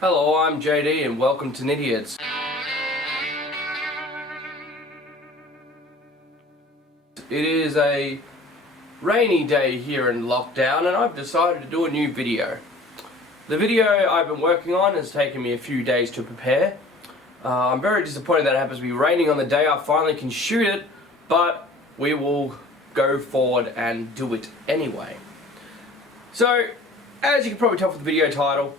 Hello, I'm JD and welcome to Nidiots. It is a rainy day here in lockdown and I've decided to do a new video. The video I've been working on has taken me a few days to prepare. I'm very disappointed that it happens to be raining on the day I finally can shoot it, but we will go forward and do it anyway. So, as you can probably tell from the video title,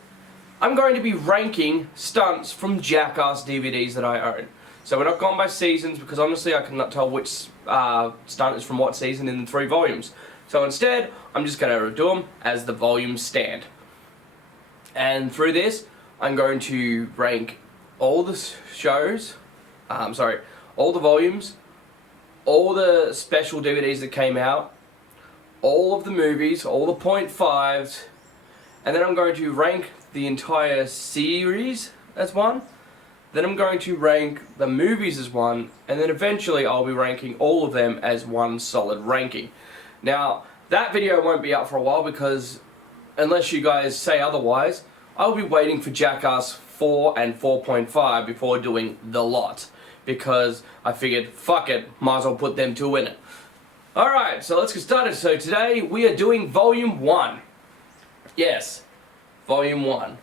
I'm going to be ranking stunts from Jackass DVDs that I own. So we're not gone by seasons because honestly I cannot tell which stunt is from what season in the 3 volumes. So instead, I'm just going to do them as the volumes stand. And through this, I'm going to rank all the shows, all the volumes, all the special DVDs that came out, all of the movies, all the .5s, and then I'm going to rank the entire series as one. Then I'm going to rank the movies as one, and then eventually I'll be ranking all of them as one solid ranking. Now, that video won't be out for a while because, unless you guys say otherwise, I'll be waiting for Jackass 4 and 4.5 before doing the lot. Because I figured, fuck it, might as well put them 2 in it. Alright, so let's get started. So today we are doing Volume 1. Yes, Volume 1.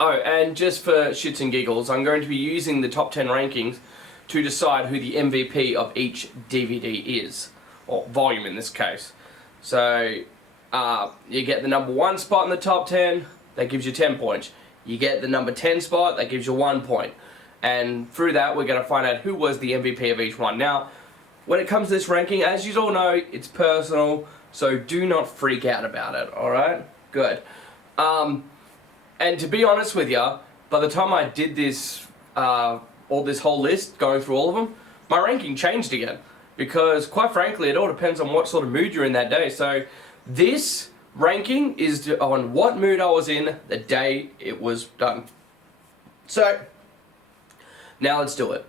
Oh, and just for shits and giggles, I'm going to be using the top 10 rankings to decide who the MVP of each DVD is. Or volume in this case. So, you get the number 1 spot in the top 10, that gives you 10 points. You get the number 10 spot, that gives you 1 point. And through that, we're going to find out who was the MVP of each one. Now, when it comes to this ranking, as you all know, it's personal, so do not freak out about it, alright? Good. And to be honest with you, by the time I did this, this whole list, going through all of them, my ranking changed again. Because, quite frankly, it all depends on what sort of mood you're in that day. So, this ranking is on what mood I was in the day it was done. So, now let's do it.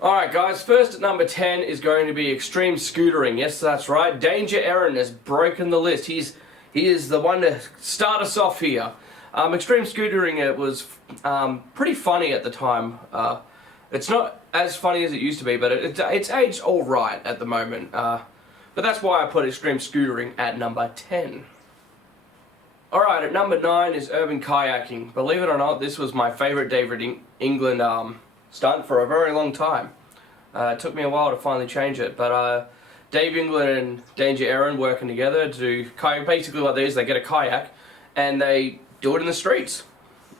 Alright guys, first at number 10 is going to be Extreme Scootering. Yes, that's right. Danger Aaron has broken the list. He is the one to start us off here. Extreme Scootering, it was pretty funny at the time. It's not as funny as it used to be, but it's aged alright at the moment. But that's why I put Extreme Scootering at number 10. Alright, at number 9 is Urban Kayaking. Believe it or not, this was my favourite David England stunt for a very long time. It took me a while to finally change it, but Dave England and Danger Aaron working together to do kayak. Basically what they do is they get a kayak and they do it in the streets,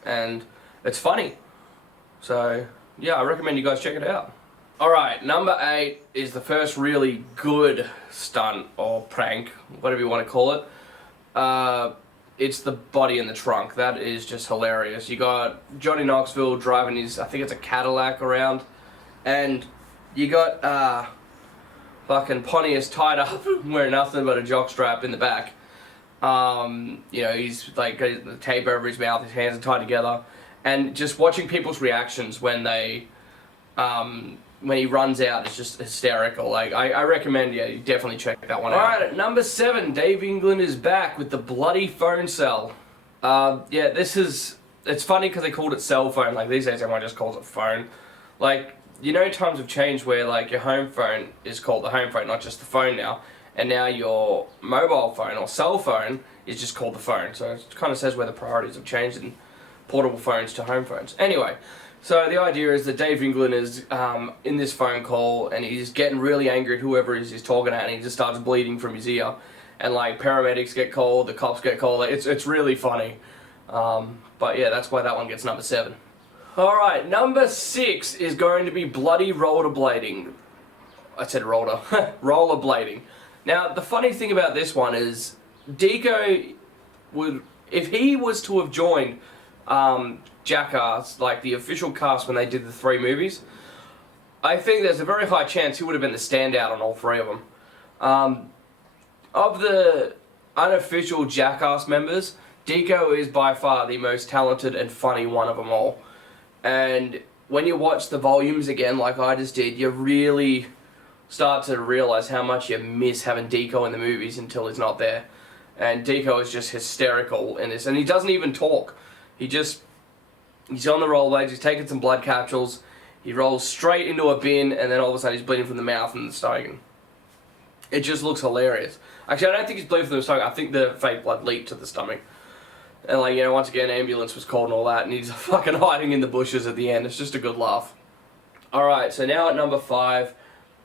and it's funny. So yeah, I recommend you guys check it out. Alright, number 8 is the first really good stunt or prank, whatever you want to call it. It's the body in the trunk. That is just hilarious. You got Johnny Knoxville driving his, I think it's a Cadillac around, and you got fucking Pontius tied up wearing nothing but a jockstrap in the back. You know, he's like got the tape over his mouth, his hands are tied together, and just watching people's reactions when they when he runs out is just hysterical. Like, I recommend, yeah, you definitely check that one out. Alright, at number 7, Dave England is back with the bloody phone cell. Yeah, it's funny because they called it cell phone. Like, these days everyone just calls it phone. Like, you know, times have changed where, like, your home phone is called the home phone, not just the phone now. And now your mobile phone or cell phone is just called the phone. So it kind of says where the priorities have changed in portable phones to home phones. Anyway. So the idea is that Dave England is in this phone call and he's getting really angry at whoever he's talking at, and he just starts bleeding from his ear. And like paramedics get called, the cops get called. It's really funny. But yeah, that's why that one gets number 7. Alright, number 6 is going to be bloody rollerblading. I said roller. Rollerblading. Now the funny thing about this one is Deco would, if he was to have joined Jackass, like the official cast when they did the 3 movies, I think there's a very high chance he would have been the standout on all 3 of them. Of the unofficial Jackass members, Deco is by far the most talented and funny one of them all. And when you watch the volumes again, like I just did, you really start to realise how much you miss having Deco in the movies until he's not there. And Deco is just hysterical in this, and he doesn't even talk. He's on the rollerblades, he's taking some blood capsules, he rolls straight into a bin, and then all of a sudden he's bleeding from the mouth and the stomach. It just looks hilarious. Actually, I don't think he's bleeding from the stomach, I think the fake blood leaked to the stomach. And like, you know, once again, ambulance was called and all that, and he's fucking hiding in the bushes at the end. It's just a good laugh. Alright, so now at number 5,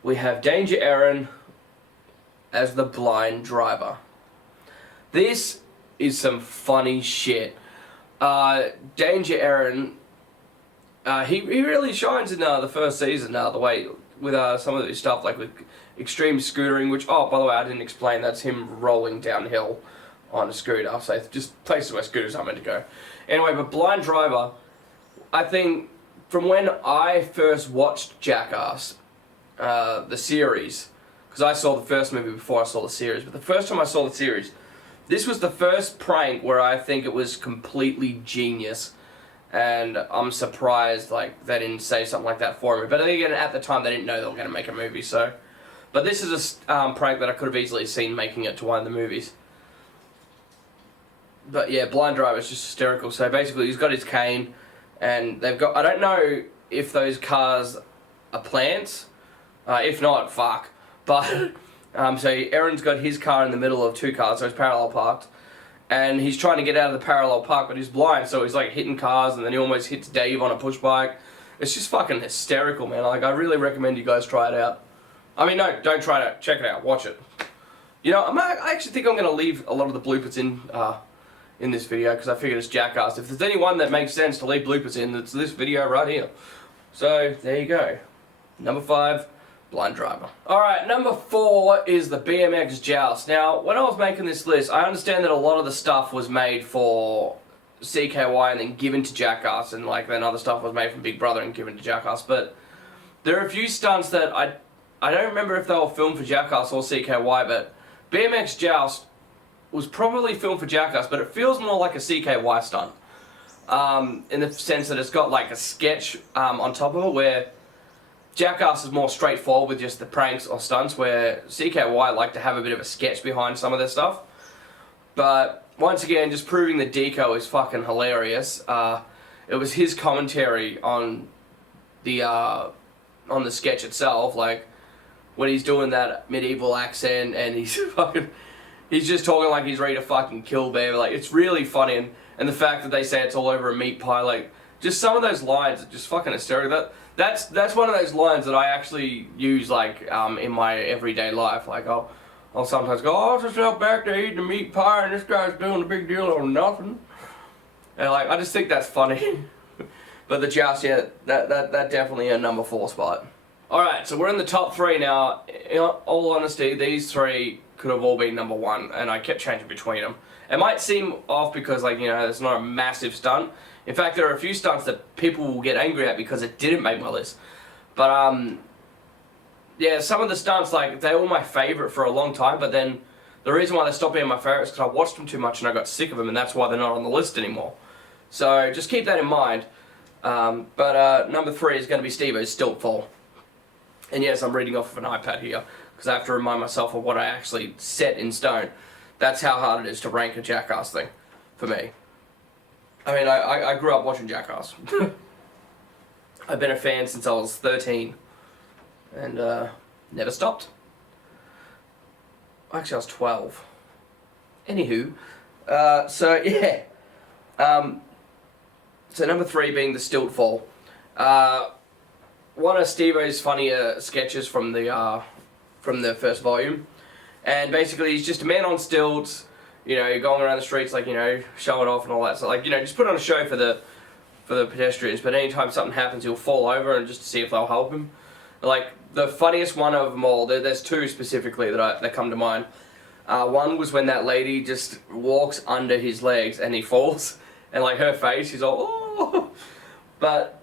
we have Danger Ehren as the blind driver. This is some funny shit. Danger Ehren, he really shines in the first season the way with some of his stuff, like with extreme scootering, which, oh, by the way, I didn't explain, that's him rolling downhill on a scooter, so just places where scooters aren't meant to go. Anyway, but blind driver, I think from when I first watched Jackass, the series, because I saw the first movie before I saw the series, but the first time I saw the series, this was the first prank where I think it was completely genius, and I'm surprised like they didn't say something like that for me. But again, at the time they didn't know they were going to make a movie, so. But this is a prank that I could have easily seen making it to one of the movies. But yeah, blind driver is just hysterical. So basically, he's got his cane, and they've got. I don't know if those cars are plants. If not, fuck. But. So Ehren's got his car in the middle of two cars, so he's parallel parked. And he's trying to get out of the parallel park, but he's blind, so he's like hitting cars, and then he almost hits Dave on a push bike. It's just fucking hysterical, man. Like, I really recommend you guys try it out. I mean, no, don't try it out. Check it out. Watch it. You know, I actually think I'm going to leave a lot of the bloopers in this video, because I figured it's Jackass. If there's any one that makes sense to leave bloopers in, it's this video right here. So, there you go. Number 5. Blind driver. Alright, number 4 is the BMX Joust. Now, when I was making this list, I understand that a lot of the stuff was made for CKY and then given to Jackass, and like then other stuff was made from Big Brother and given to Jackass, but there are a few stunts that I don't remember if they were filmed for Jackass or CKY, but BMX Joust was probably filmed for Jackass, but it feels more like a CKY stunt. In the sense that it's got like a sketch on top of it, where Jackass is more straightforward with just the pranks or stunts, where CKY like to have a bit of a sketch behind some of their stuff. But once again, just proving that Deco is fucking hilarious. It was his commentary on the sketch itself, like when he's doing that medieval accent and he's just talking like he's ready to fucking kill Bear. Like, it's really funny, and the fact that they say it's all over a meat pie, like just some of those lines are just fucking hysterical. That's one of those lines that I actually use like in my everyday life. Like I'll sometimes go, oh, I was just out back there eating a meat pie and this guy's doing a big deal on nothing. And like I just think that's funny. But the Joust, yeah, that definitely a number 4 spot. Alright, so we're in the top 3 now. In all honesty, these 3 could have all been number 1, and I kept changing between them. It might seem off because, like, you know, it's not a massive stunt. In fact, there are a few stunts that people will get angry at because it didn't make my list. But, yeah, some of the stunts, like, they were my favourite for a long time, but then the reason why they stopped being my favourite is because I watched them too much and I got sick of them, and that's why they're not on the list anymore. So, just keep that in mind. But number 3 is going to be Steve-O's Stilt Fall. And yes, I'm reading off of an iPad here, because I have to remind myself of what I actually set in stone. That's how hard it is to rank a Jackass thing, for me. I mean, I grew up watching Jackass. I've been a fan since I was 13. And, never stopped. Actually, I was 12. Anywho, so, yeah. So number 3 being the Stilt Fall. One of Steve-O's funnier sketches from the first volume. And basically he's just a man on stilts, you know, going around the streets, like, you know, showing off and all that. So, like, you know, just put on a show for the pedestrians, but anytime something happens he'll fall over and just to see if they'll help him. Like, the funniest one of them all, there's 2 specifically that come to mind. One was when that lady just walks under his legs and he falls, and like her face, he's all, oh! But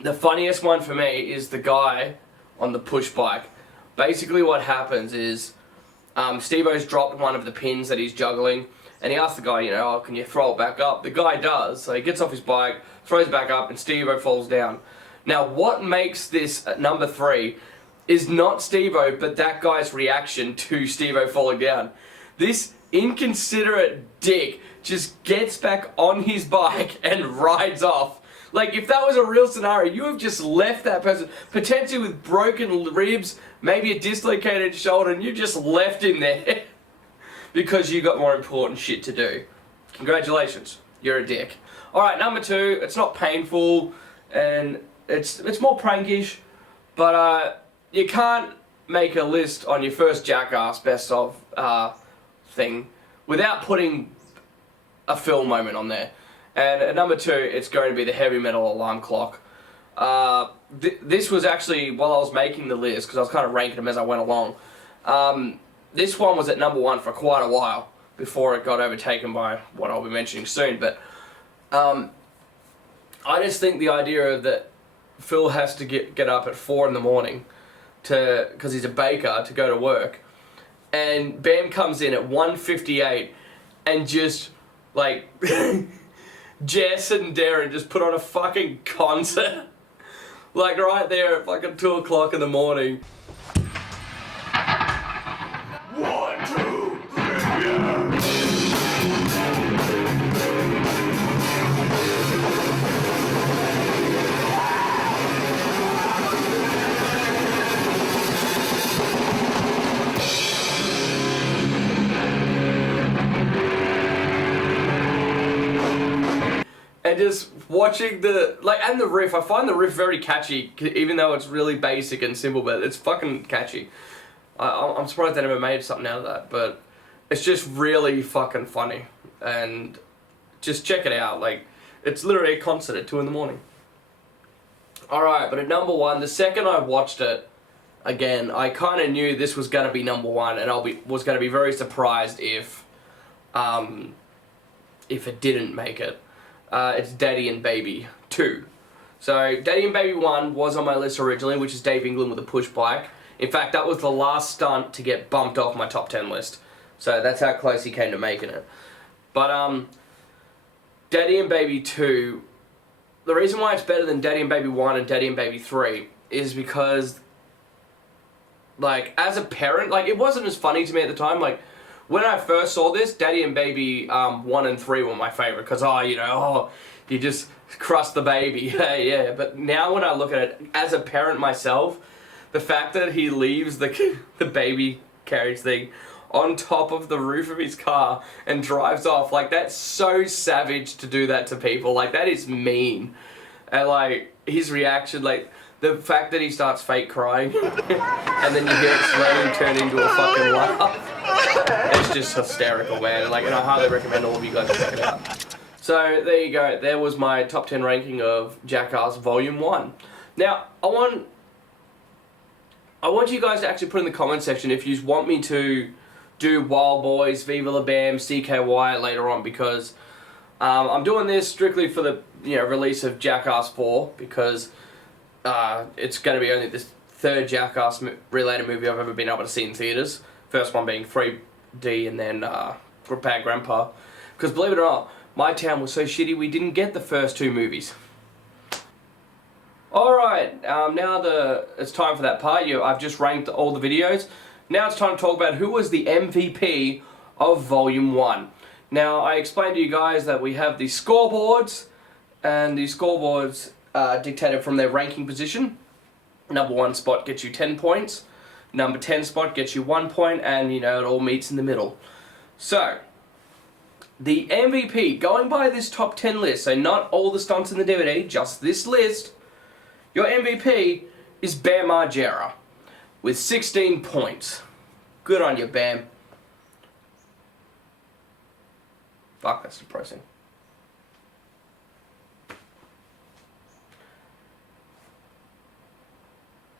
the funniest one for me is the guy on the push bike. Basically what happens is Steve-O's dropped one of the pins that he's juggling, and he asks the guy, you know, oh, can you throw it back up? The guy does, so he gets off his bike, throws it back up, and Steve-O falls down. Now what makes this number 3 is not Steve-O, but that guy's reaction to Steve-O falling down. This inconsiderate dick just gets back on his bike and rides off. Like, if that was a real scenario, you have just left that person, potentially with broken ribs, maybe a dislocated shoulder, and you just left him there because you got more important shit to do. Congratulations, you're a dick. Alright, number 2, it's not painful, and it's more prankish, but you can't make a list on your first Jackass best of thing without putting a film moment on there. And at number 2, it's going to be the heavy metal alarm clock. This was actually, while I was making the list, because I was kind of ranking them as I went along, this one was at number 1 for quite a while before it got overtaken by what I'll be mentioning soon. But I just think the idea of that Phil has to get up at 4 in the morning because he's a baker, to go to work, and Bam comes in at 1:58 and just like Jess and Darren just put on a fucking concert. Like right there at fucking 2 o'clock in the morning. 1, 2, 3, yeah. And just watching the, and the riff, I find the riff very catchy, even though it's really basic and simple, but it's fucking catchy. I'm surprised they never made something out of that, but it's just really fucking funny. And just check it out, it's literally a concert at 2 in the morning. Alright, but at number 1, the second I watched it, again, I kind of knew this was going to be number 1, and was going to be very surprised if it didn't make it. It's Daddy and Baby 2. So, Daddy and Baby 1 was on my list originally, which is Dave England with a push bike. In fact, that was the last stunt to get bumped off my top 10 list. So, that's how close he came to making it. But, Daddy and Baby 2, the reason why it's better than Daddy and Baby 1 and Daddy and Baby 3 is because, as a parent, it wasn't as funny to me at the time. When I first saw this, Daddy and Baby 1 and 3 were my favorite, because, you just crushed the baby, yeah. But now when I look at it, as a parent myself, the fact that he leaves the baby carriage thing on top of the roof of his car and drives off, that's so savage to do that to people. That is mean. And, his reaction, the fact that he starts fake crying and then you hear it slowly turn into a fucking laugh. It's just hysterical, man. And I highly recommend all of you guys check it out. So there you go. There was my top 10 ranking of Jackass Volume 1. Now, I want you guys to actually put in the comment section if you want me to do Wild Boys, Viva La Bam, CKY later on, because I'm doing this strictly for the release of Jackass 4, because it's going to be only this third Jackass related movie I've ever been able to see in theaters. First one being 3D, and then Bad Grandpa. Because believe it or not, my town was so shitty we didn't get the first 2 movies. Alright, now it's time for that part. I've just ranked all the videos. Now it's time to talk about who was the MVP of Volume 1. Now, I explained to you guys that we have the scoreboards, and the scoreboards dictated from their ranking position. Number 1 spot gets you 10 points. Number 10 spot gets you 1 point, and it all meets in the middle. So, the MVP, going by this top 10 list, so not all the stunts in the DVD, just this list, your MVP is Bam Margera with 16 points. Good on you, Bam. Fuck, that's depressing.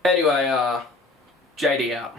Anyway, JD out.